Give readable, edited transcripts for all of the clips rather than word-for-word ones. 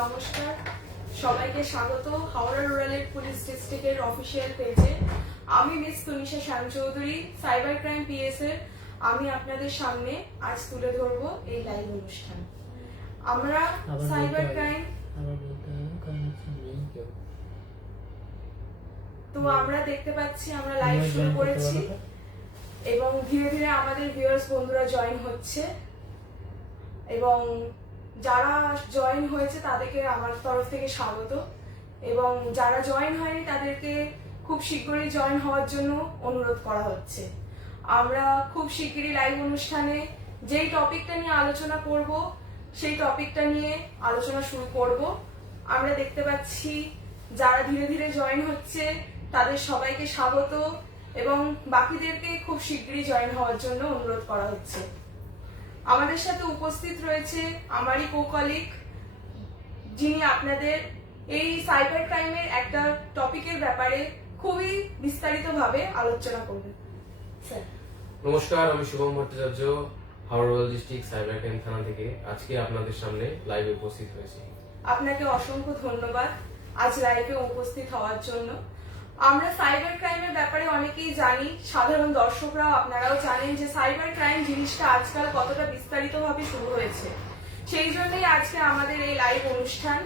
নমস্কার, সবাইকে স্বাগত হাওড়া রুরাল পুলিশ ডিস্ট্রিক্টের অফিসিয়াল পেজে। আমি মিস তুনিশা শ্যাম চৌধুরী, সাইবার ক্রাইম পিএস এর। আমি আপনাদের সামনে আজ তুলে ধরব এই লাইভ অনুষ্ঠান। আমরা সাইবার ক্রাইম তো আমরা দেখতে পাচ্ছি আমরা লাইভ শুরু করেছি এবং ধীরে ধীরে আমাদের ভিউয়ার্স বন্ধুরা জয়েন হচ্ছে এবং যারা জয়েন হয়েছে তাদেরকে আমার তরফ থেকে স্বাগত এবং যারা জয়েন হয়নি তাদেরকে খুব শীঘ্রই জয়েন হওয়ার জন্য অনুরোধ করা হচ্ছে। আমরা খুব শীঘ্রই লাইভ অনুষ্ঠানে যেই টপিকটা নিয়ে আলোচনা করব সেই টপিকটা নিয়ে আলোচনা শুরু করব। আমরা দেখতে পাচ্ছি যারা ধীরে ধীরে জয়েন হচ্ছে তাদের সবাইকে স্বাগত এবং বাকিদেরকে খুব শীঘ্রই জয়েন হওয়ার জন্য অনুরোধ করা হচ্ছে। আমাদের সাথে উপস্থিত রয়েছে আমারই কো-কলিগ, যিনি আপনাদের এই সাইবার ক্রাইমের একটা টপিকের ব্যাপারে খুবই বিস্তারিতভাবে আলোচনা করবেন। স্যার নমস্কার, আমি Shubham Bhattacharya, Howrah rural district cyber crime থানা থেকে আজকে আপনাদের সামনে লাইভে উপস্থিত হয়েছি। আপনাকে অসংখ্য ধন্যবাদ আজ লাইভে উপস্থিত হওয়ার জন্য। আমরা সাইবার ক্রাইমের ব্যাপারে অনেকেই জানি, সাধারণ দর্শকরাও আপনারাও জানেন যে সাইবার ক্রাইম জিনিসটা আজকাল কতটা বিস্তারিতভাবে শুরু হয়েছে। সেই জন্যই আজকে আমাদের এই লাইভ অনুষ্ঠান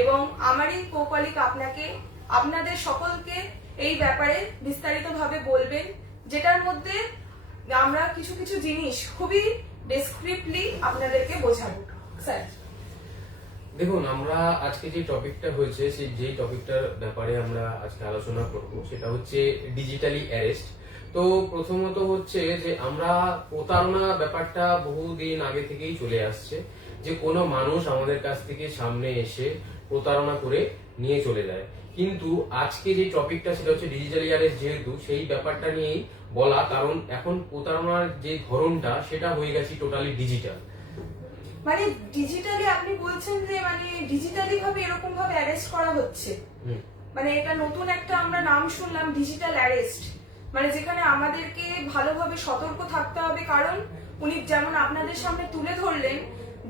এবং আমারই কো-কলিগ আপনাদের সকলকে এই ব্যাপারে বিস্তারিতভাবে বলবেন, যেটার মধ্যে আমরা কিছু কিছু জিনিস খুবই ডেসক্রিপ্টলি আপনাদেরকে বোঝাবো। স্যার দেখুন, আমরা আজকে যে টপিকটা হয়েছে সেই যে টপিকটার ব্যাপারে আমরা আজকে আলোচনা করব সেটা হচ্ছে ডিজিটালি অ্যারেস্ট। তো প্রথমত হচ্ছে যে আমরা প্রতারণা ব্যাপারটা বহুদিন আগে থেকেই চলে আসছে, যে কোনো মানুষ আমাদের কাছ থেকে সামনে এসে প্রতারণা করে নিয়ে চলে যায়। কিন্তু আজকে যে টপিকটা সেটা হচ্ছে ডিজিটালি অ্যারেস্ট, যেহেতু সেই ব্যাপারটা নিয়েই বলা, কারণ এখন প্রতারণার যে ধরনটা সেটা হয়ে গেছে টোটালি ডিজিটাল। মানে ডিজিটালি আপনি বলছেন যে মানে ডিজিটালি ভাবে এরকম ভাবে অ্যারেস্ট করা হচ্ছে, মানে এটা নতুন একটা আমরা নাম শুনলাম, ডিজিটাল অ্যারেস্ট। মানে যেখানে আমাদেরকে ভালোভাবে সতর্ক থাকতে হবে, কারণ উনি যেমন আপনাদের সামনে তুলে ধরলেন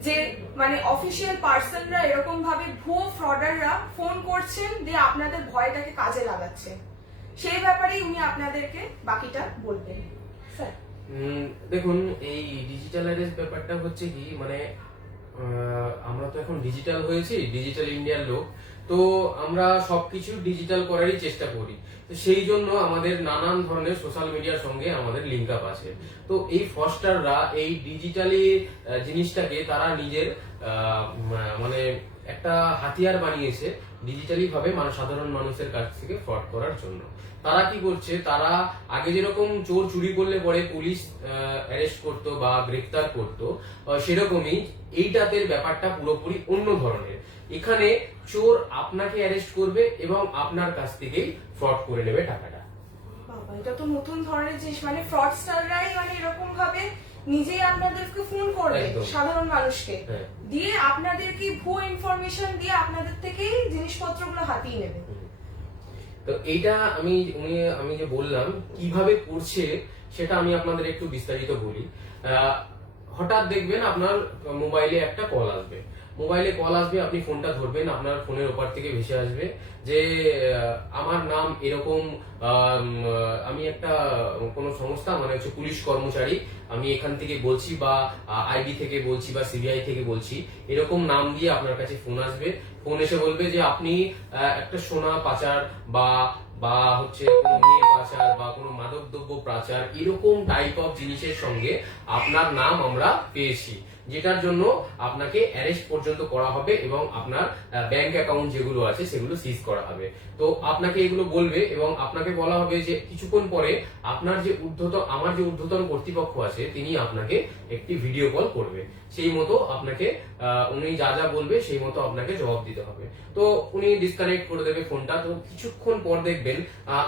যে মানে অফিসিয়াল পার্সনরা এরকম ভাবে ভুয়ো ফ্রডাররা ফোন করছেন দিয়ে আপনাদের ভয়টাকে কাজে লাগাচ্ছে। সেই ব্যাপারেই উনি আপনাদেরকে বাকিটা বলবেন। স্যার দেখুন, এই ডিজিটাল অ্যারেস্ট ব্যাপারটা হচ্ছে কি, মানে আমরা তো এখন ডিজিটাল হয়েছি, ডিজিটাল ইন্ডিয়ার লোক, তো আমরা সবকিছু ডিজিটাল করারই চেষ্টা করি। তো সেই জন্য আমাদের নানান ধরনের সোশ্যাল মিডিয়ার সঙ্গে আমাদের লিঙ্ক আপ আছে। তো এই ফস্টাররা এই ডিজিটালি জিনিসটাকে তারা নিজের মানে একটা হাতিয়ার বানিয়েছে ডিজিটালি ভাবে সাধারণ মানুষের কাছ থেকে ফ্রড করার জন্য। তারা কি করছে, তারা আগে যেরকম চোর চুরি করলে পরে পুলিশ অ্যারেস্ট করতো বা গ্রেফতার করতো, সেরকমই এইটাতে ব্যাপারটা পুরোপুরি অন্য ধরনের। এখানে চোর আপনাকে অ্যারেস্ট করবে এবং আপনার কাছ থেকেই ফ্রড করে নেবে টাকাটা। বাবা, এটা তো নতুন ধরনের জিনিস। মানে ফ্রডস্টাররাই মানে এরকম ভাবে নিজেই আপনাদেরকে ফোন করবে সাধারণ মানুষকে, দিয়ে আপনাদেরকে ভুয়ো ইনফরমেশন দিয়ে আপনাদের থেকেই জিনিসপত্রগুলো হাতিয়ে নেবে। তো এইটা আমি যে বললাম কিভাবে করছে সেটা আমি আপনাদের একটু বিস্তারিত বলি। হঠাৎ দেখবেন আপনার মোবাইলে একটা কল আসবে, আপনি ফোনটা ধরবেন, আপনার ফোনের ওপার থেকে ভেসে আসবে যে আমার নাম এরকম, আমি একটা কোনো সংস্থা মানে হচ্ছে পুলিশ কর্মচারী, আমি এখান থেকে বলছি বা আইবি থেকে বলছি বা সিবিআই থেকে বলছি, এরকম নাম দিয়ে আপনার কাছে ফোন আসবে। ফোন এসে বলবে যে আপনি একটা সোনা পাচার বা হচ্ছে কোনো মেয়ে পাচার বা কোনো মাদক দ্রব্য পাচার, এরকম টাইপ অফ জিনিসের সঙ্গে আপনার নাম আমরা পেয়েছি, যেটার জন্য আপনাকে অ্যারেস্ট পর্যন্ত করা হবে এবং আপনার ব্যাংক অ্যাকাউন্ট যেগুলো আছে সেগুলো সিজ করা হবে। তো আপনাকে এগুলো বলবে এবং আপনাকে বলা হবে যে কিছুক্ষণ পরে আপনার যে আমার যে ঊর্ধ্বতন কর্তৃপক্ষ আছে তিনি আপনাকে একটি ভিডিও কল করবে, সেই মতো আপনাকে উনি যা যা বলবে সেই মতো আপনাকে জবাব দিতে হবে। তো উনি ডিসকানেক্ট করে দেবে ফোনটা। তো কিছুক্ষণ পর দেখবেন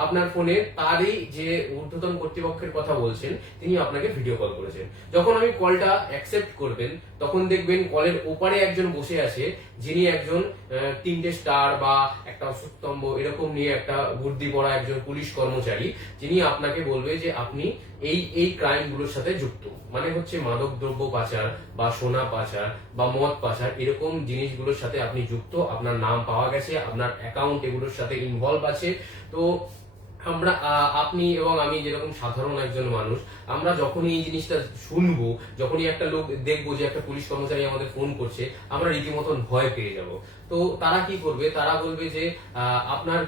আপনার ফোনে তারই যে ঊর্ধ্বতন কর্তৃপক্ষের কথা বলছেন তিনি আপনাকে ভিডিও কল করেছেন। যখন আমি কলটা অ্যাকসেপ্ট করবেন করবেন তখন দেখবেন কলের ওপারে একজন বসে আছে, যিনি একজন 3টে স্টার বা একটা অশ্বস্তম্ভ এরকম নিয়ে একটা বুদ্ধি পড়া একজন পুলিশ কর্মচারী, যিনি আপনাকে বলবে যে আপনি এই এই ক্রাইম গুলোর সাথে যুক্ত, মানে হচ্ছে মাদক দ্রব্য পাচার বা সোনা পাচার বা মদ পাচার, এরকম জিনিসগুলোর সাথে আপনি যুক্ত, আপনার নাম পাওয়া গেছে, আপনার অ্যাকাউন্ট এগুলোর সাথে ইনভলভ আছে। তো আমরা আপনি এবং আমি যেরকম সাধারণ একজন মানুষ, আমরা যখনই এই জিনিসটা শুনবো, যখনই একটা লোক দেখবো যে একটা পুলিশ কর্মচারী আমাদের ফোন করছে, আমরা রীতিমতন ভয় পেয়ে যাব। তো তারা কি করবে, তারা বলবে যে আপনার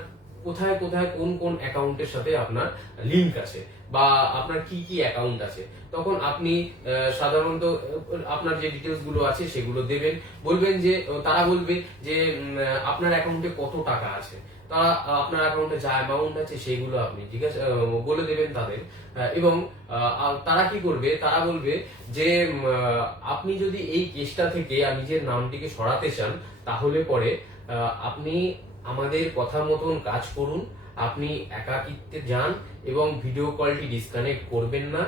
কোথায় কোথায় কোন কোন অ্যাকাউন্টের সাথে আপনার লিংক আছে বা আপনার কি কি অ্যাকাউন্ট আছে। তখন আপনি সাধারণত আপনার যে ডিটেলস গুলো আছে সেগুলো দেবেন, বলবেন যে তারা বলবে যে আপনার অ্যাকাউন্টে কত টাকা আছে, তারা আপনার অ্যাকাউন্টে যা অ্যামাউন্ট আছে সেগুলো আপনি জিজ্ঞাসা বলে দেবেন তাদের। এবং তারা কি করবে, তারা বলবে যে আপনি যদি এই কেসটা থেকে নিজের নামটিকে সরাতে চান তাহলে পরে আপনি আমাদের কথা মতন কাজ করুন, আপনি একাকিত্বে যান এবং ভিডিও কলটি ডিসকানেক্ট করবেন না।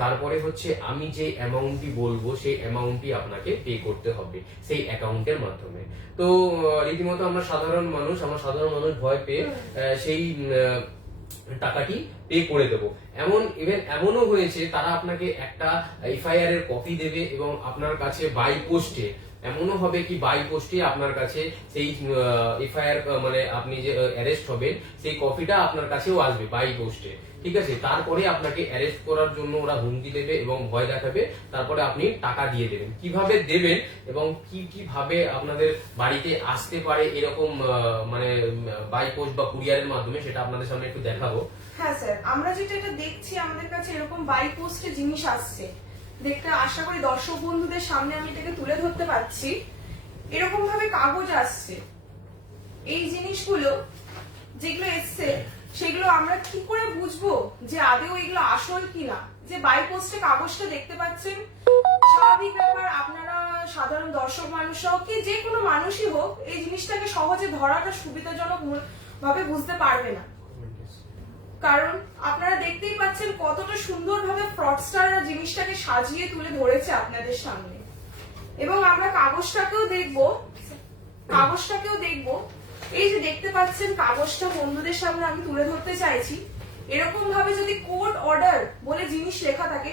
তারপরে হচ্ছে আমি যে অ্যামাউন্টটি বলবো সেই অ্যামাউন্টটি আপনাকে পে করতে হবে সেই অ্যাকাউন্টের মাধ্যমে। তো রীতিমতো আমরা সাধারণ মানুষ ভয় পেয়ে সেই টাকাটি পে করে দেব। এমনও হয়েছে তারা আপনাকে একটা এফআইআর এর কপি দেবে এবং আপনার কাছে বাই পোস্টে, এমনও হবে কি বাই পোস্টে আপনার কাছে সেই এফআইআর মানে আপনি যে অ্যারেস্ট হবেন সেই কপিটা আপনার কাছেও আসবে বাই পোস্টে, ঠিক আছে। তারপরে আপনাকে অ্যারেস্ট করার জন্য ওরা হুমকি দেবে এবং ভয় দেখাবে, তারপরে আপনি টাকা দিয়ে দেবেন। কিভাবে দেবেন এবং কি কিভাবে আপনাদের বাড়িতে আসতে পারে এরকম মানে বাই পোস্ট বা কুরিয়ারের মাধ্যমে, সেটা আপনাদের সামনে একটু দেখাবো। হ্যাঁ স্যার, আমরা যেটা এটা দেখছি আমাদের কাছে এরকম বাই পোস্টে জিনিস আসছে, দেখতে আশা করি দর্শক বন্ধুদের সামনে আমি এটাকে তুলে ধরতে পারছি। এরকম ভাবে কাগজ আসছে, এই জিনিসগুলো যেগুলো এসছে সেগুলো আমরা কি করে বুঝবো যে আদৌ এগুলো আসল কিনা? যে বাই পোস্টে কাগজটা দেখতে পাচ্ছেন, স্বাভাবিক ব্যাপার, আপনারা সাধারণ দর্শক মানুষ হোক কি যে কোনো মানুষই হোক এই জিনিসটাকে সহজে ধরাটা সুবিধাজনক ভাবে বুঝতে পারবে না, কারণ আপনারা দেখতেই পাচ্ছেন কতটা সুন্দরভাবে ফ্রডস্টাররা জিনিসটাকে সাজিয়ে তুলে ধরেছে আপনাদের সামনে। এবং আমরা কাগজটাকেও দেখবো, এই যে দেখতে পাচ্ছেন কাগজটা বন্ধুদের সামনে আমি তুলে ধরতে চাইছি। এরকম ভাবে যদি কোর্ট অর্ডার বলে জিনিস লেখা থাকে,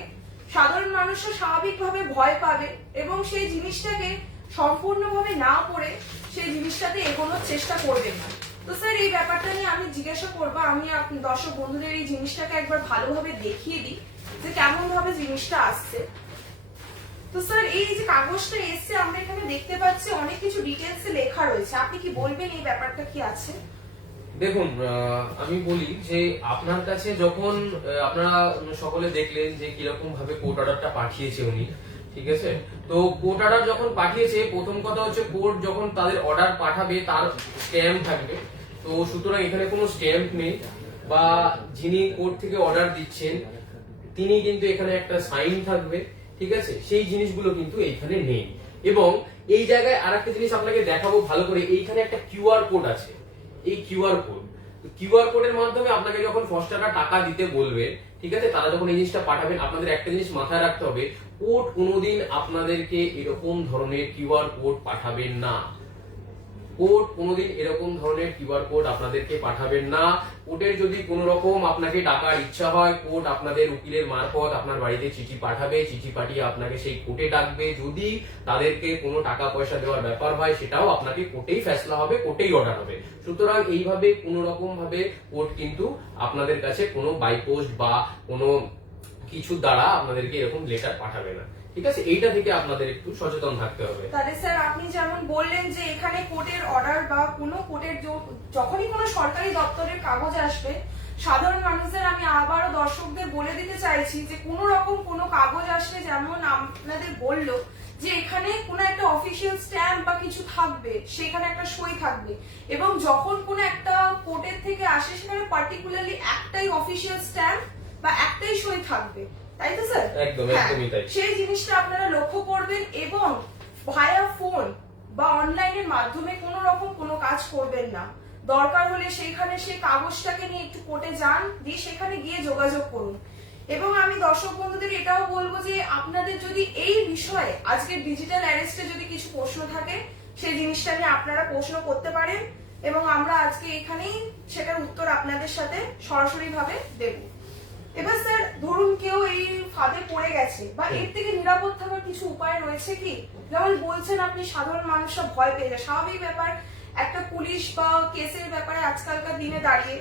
সাধারণ মানুষও স্বাভাবিকভাবে ভয় পাবে এবং সেই জিনিসটাকে সম্পূর্ণভাবে না পড়ে সেই জিনিসটাতে এগোনোর চেষ্টা করবে না। তো স্যার এই ব্যাপারটা নিয়ে আমি জিজ্ঞাসা করবো, আমি দর্শক বন্ধুদের এই জিনিসটাকে একবার ভালোভাবে দেখিয়ে দিই যে কেমন ভাবে জিনিসটা আসছে। তো স্যার এই যে কাগজটা এসছে আমরা এখানে দেখতে পাচ্ছি অনেক কিছু ডিটেলসে লেখা রয়েছে, আপনি কি বলবেন এই ব্যাপারটা কি আছে? দেখুন, আমি বলি যে আপনার কাছে যখন আপনারা সকলে দেখলেন যে কিরকম ভাবে কোর্ট অর্ডারটা পাঠিয়েছে উনি, ঠিক আছে। তো কোর্ট অর্ডার যখন পাঠিয়েছে, প্রথম কথা হচ্ছে কোর্ট যখন তাদের অর্ডার পাঠাবে তার স্ট্যাম্প থাকবে। তো সুতরাং এখানে কোনো স্ট্যাম্প নেই, বা যিনি কোর্ট থেকে অর্ডার দিচ্ছেন তিনি কিন্তু এখানে একটা সাইন থাকবে, ঠিক আছে। সেই জিনিসগুলো কিন্তু এইখানে নেই। এবং এই জায়গায় আরেকটা জিনিস আপনাকে দেখাবো ভালো করে, এইখানে একটা কিউআর কোড আছে। এই কিউআর কোডের মাধ্যমে আপনাকে যখন ফস্টাররা টাকা দিতে বলবে, ঠিক আছে, তারা যখন এই জিনিসটা পাঠাবেন, আপনাদের একটা জিনিস মাথায় রাখতে হবে, কোর্ট কোনোদিন আপনাদেরকে এরকম ধরনের কিউআর কোড পাঠাবেন না। কোর্ট কোনোদিন এরকম ধরনের কিউআর কোড আপনাদেরকে পাঠাবেন না। কোর্টের যদি কোন রকম আপনাকে টাকার ইচ্ছা হয়, কোর্ট আপনাদের উকিলের মারফত আপনার বাড়িতে চিঠি পাঠাবে, চিঠি পাঠিয়ে আপনাকে সেই কোর্টে ডাকবে। যদি তাদেরকে কোনো টাকা পয়সা দেওয়ার ব্যাপার হয়, সেটাও আপনাকে কোর্টেই ফেসলা হবে, কোর্টেই অর্ডার হবে। সুতরাং এইভাবে কোন রকম ভাবে কোর্ট কিন্তু আপনাদের কাছে কোনো বাই পোস্ট বা কোনো কিছু দ্বারা আপনাদেরকে এরকম লেটার পাঠাবে না, ঠিক আছে। এইটা থেকে আপনাদের একটু সচেতন থাকতে হবে। তাহলে স্যার আপনি যেমন বললেন যে এখানে কোর্টের অর্ডার বা কোনো কোর্টের যখনই কোনো সরকারি দপ্তরের কাগজ আসবে, সাধারণ মানুষদের আমি আবারও দর্শকদের বলে দিতে চাইছি যে কোনো রকম কোনো কাগজ আসলে যেমন আপনাদের বললো যে এখানে কোনো একটা অফিসিয়াল স্ট্যাম্প বা কিছু থাকবে, সেখানে একটা সই থাকবে, এবং যখন কোনো একটা কোর্টের থেকে আসে সেখানে পার্টিকুলারলি একটাই অফিসিয়াল স্ট্যাম্প বা একটাই সই থাকবে, তাই তো স্যার? একদমই তাই। সেই জিনিসটা আপনারা লক্ষ্য করবেন এবং ভায়া ফোন বা অনলাইনের মাধ্যমে কোনো রকম কোনো কাজ করবেন না। দরকার হলে সেইখানে সেই কাগজটাকে নিয়ে একটু কোর্টে যান, দিয়ে সেখানে গিয়ে যোগাযোগ করুন। এবং আমি দর্শক বন্ধুদের এটাও বলবো যে আপনাদের যদি এই বিষয়ে আজকে ডিজিটাল অ্যারেস্টে যদি কিছু প্রশ্ন থাকে সেই জিনিসটা নিয়ে আপনারা প্রশ্ন করতে পারেন এবং আমরা আজকে এখানেই সেটার উত্তর আপনাদের সাথে সরাসরি ভাবে দেব। এবার স্যার ধরুন কেউ এই ফাঁদে পড়ে গেছে বা এর থেকে নিরাপদ থাকার কিছু উপায় রয়েছে কি? যেমন বলছেন আপনি সাধারণ মানুষরা ভয় পেয়ে যায়, স্বাভাবিক ব্যাপার, একটা পুলিশ বা কেসের ব্যাপারে আজকালকার দিনে দাঁড়িয়ে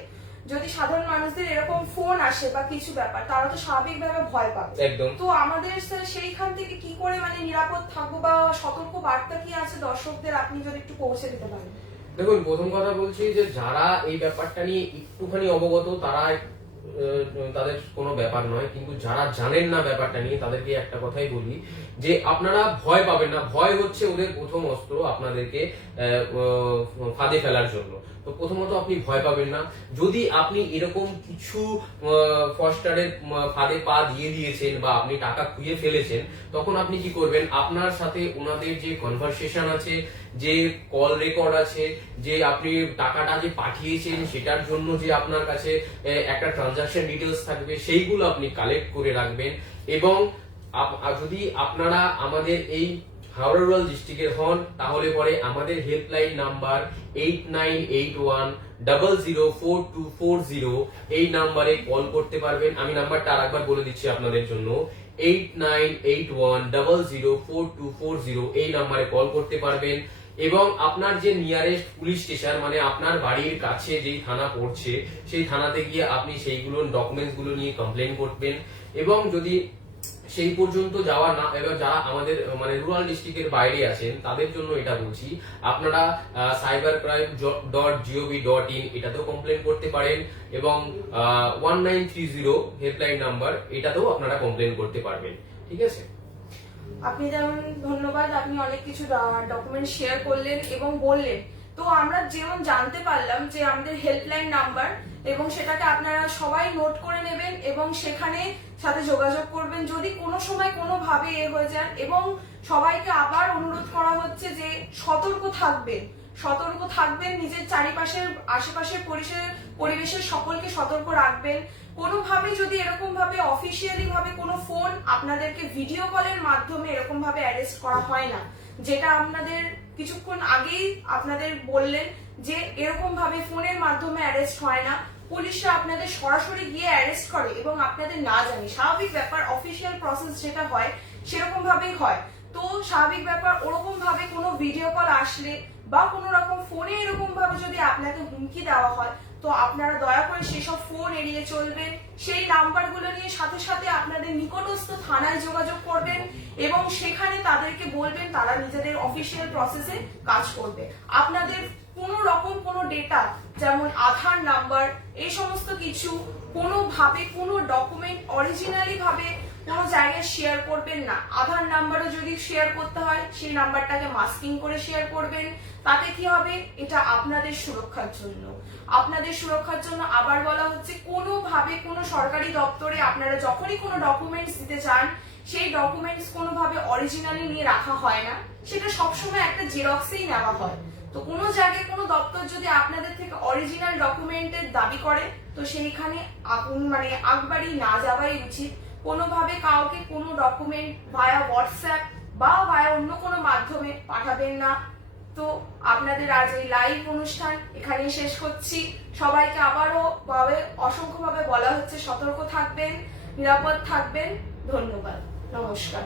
যদি সাধারণ মানুষদের এরকম ফোন আসে বা কিছু ব্যাপার তারা তো স্বাভাবিকভাবে ভয় পাবে। একদম। তো আমাদের স্যার সেইখান থেকে কি করে মানে নিরাপদ থাকবো বা সতর্ক বার্তা কি আছে দর্শকদের আপনি যদি একটু পৌঁছে দিতে পারেন? দেখুন, প্রথম কথা বলছি যে যারা এই ব্যাপারটা নিয়ে একটুখানি অবগত তারা তাদের কোনো ব্যাপার নয়, কিন্তু যারা জানেন না ব্যাপারটা নিয়ে তাদেরকে একটা কথাই বলি যে আপনারা ভয় পাবেন না। ভয় হচ্ছে ওদের প্রথম অস্ত্র আপনাদেরকে ফাঁদে ফেলার জন্য। তো প্রথমত আপনি ভয় পাবেন না। যদি আপনি এরকম কিছু ফস্টারের ফাঁদে পা দিয়ে দিয়েছেন বা আপনি টাকা খুইয়ে ফেলেছেন, তখন আপনি কি করবেন, আপনার সাথে ওনাদের যে কনভারসেশন আছে, যে কল রেকর্ড আছে, যে আপনি টাকাটা যে পাঠিয়েছেন সেটার জন্য যে আপনার কাছে একটা ট্রানজাকশন ডিটেলস থাকবে, সেইগুলো আপনি কালেক্ট করে রাখবেন। এবং যদি আপনারা আমাদের এই হাওড়া রুরাল ডিস্ট্রিক্টের হন তাহলে পরে আমাদের হেল্পলাইন নাম্বার 8981004240 এই নাম্বারে কল করতে পারবেন। আমি নাম্বারটা আরেকবার বলে দিচ্ছি আপনাদের জন্য, 8981004240 এই নাম্বারে কল করতে পারবেন। এবং আপনার যে নিয়ারেস্ট পুলিশ স্টেশন, মানে আপনার বাড়ির কাছে যেই থানা পড়ছে সেই থানাতে গিয়ে আপনি সেইগুলো ডকুমেন্টস গুলো নিয়ে কমপ্লেন করবেন। এবং যদি সেই পর্যন্ত যাওয়া না, এবার যারা আমাদের মানে রুরাল ডিস্ট্রিক্টের বাইরে আছেন তাদের জন্য এটা বলছি, আপনারা cybercrime.gov.in এটাতেও কমপ্লেন করতে পারেন এবং 1930 হেল্পলাইন নাম্বার এটাতেও আপনারা কমপ্লেন করতে পারবেন। ঠিক আছে? আপনি যেমন ধন্যবাদ, আপনি অনেক কিছু ডকুমেন্ট শেয়ার করলেন এবং বললেন। তো আমরা যেমন জানতে পারলাম যে আমাদের হেল্পলাইন নাম্বার, এবং সেটাকে আপনারা সবাই নোট করে নেবেন এবং সেখানে সাথে যোগাযোগ করবেন যদি কোনো সময় কোনোভাবে হয়ে যান। এবং সবাইকে আবার অনুরোধ করা হচ্ছে যে সতর্ক থাকবেন, নিজের চারিপাশের আশেপাশের পরিবেশের সকলকে সতর্ক রাখবেন। কোনোভাবে যদি এরকম ভাবে অফিসিয়ালি ভাবে কোনো ফোন আপনাদেরকে ভিডিও কলের মাধ্যমে এরকম ভাবে অ্যারেস্ট করা হয় না, যেটা আপনাদের কিছুক্ষণ আগেই আপনাদের বললেন যে এরকম ভাবে ফোনের মাধ্যমে অ্যারেস্ট হয় না, পুলিশরা আপনাদের সরাসরি গিয়ে অ্যারেস্ট করে এবং আপনাদের না জানি। স্বাভাবিক ব্যাপার, অফিসিয়াল প্রসেস যেটা হয় সেরকম ভাবেই হয়। তো স্বাভাবিক ব্যাপার, ওরকম ভাবে কোনো ভিডিও কল আসলে বা কোনো রকম ফোনে এরকম ভাবে যদি আপনাকে হুমকি দেওয়া হয় তো আপনারা দয়া করে সেসব ফোন এড়িয়ে চলবেন। সেই নাম্বারগুলো নিয়ে সাথে সাথে আপনাদের নিকটস্থ থানায় যোগাযোগ করবেন এবং সেখানে তাদেরকে বলবেন তারা নিজেদের অফিসিয়াল প্রসেসে কাজ করবে। আপনাদের কোনো রকম কোনো ডেটা যেমন আধার নাম্বার এই সমস্ত কিছু কোনোভাবে কোনো ডকুমেন্ট অরিজিনালি ভাবে কোনো জায়গায় শেয়ার করবেন না। আধার নাম্বারও যদি শেয়ার করতে হয় সেই নাম্বারটাকে মাস্কিং করে শেয়ার করবেন। তাতে কি হবে, এটা আপনাদের সুরক্ষার জন্য। আবার বলা হচ্ছে কোনোভাবে কোনো সরকারি দপ্তরে আপনারা যখনই কোনো ডকুমেন্টস দিতে চান সেই ডকুমেন্টস কোনোভাবে অরিজিনালি নিয়ে রাখা হয় না, সেটা সবসময় একটা জেরক্সেই নেওয়া হয়। তো কোনো জায়গায় কোনো দপ্তর যদি আপনাদের থেকে অরিজিনাল ডকুমেন্টের দাবি করে তো সেইখানে মানে আগবাড়ি না যাওয়াই উচিত। কোনোভাবে কাউকে কোনো ডকুমেন্ট ভায়া হোয়াটসঅ্যাপ বা ভায়া অন্য কোনো মাধ্যমে পাঠাবেন না। তো আপনাদের আজ এই লাইভ অনুষ্ঠান এখানেই শেষ করছি। সবাইকে আবারও অসংখ্যভাবে বলা হচ্ছে সতর্ক থাকবেন, নিরাপদ থাকবেন। ধন্যবাদ, নমস্কার।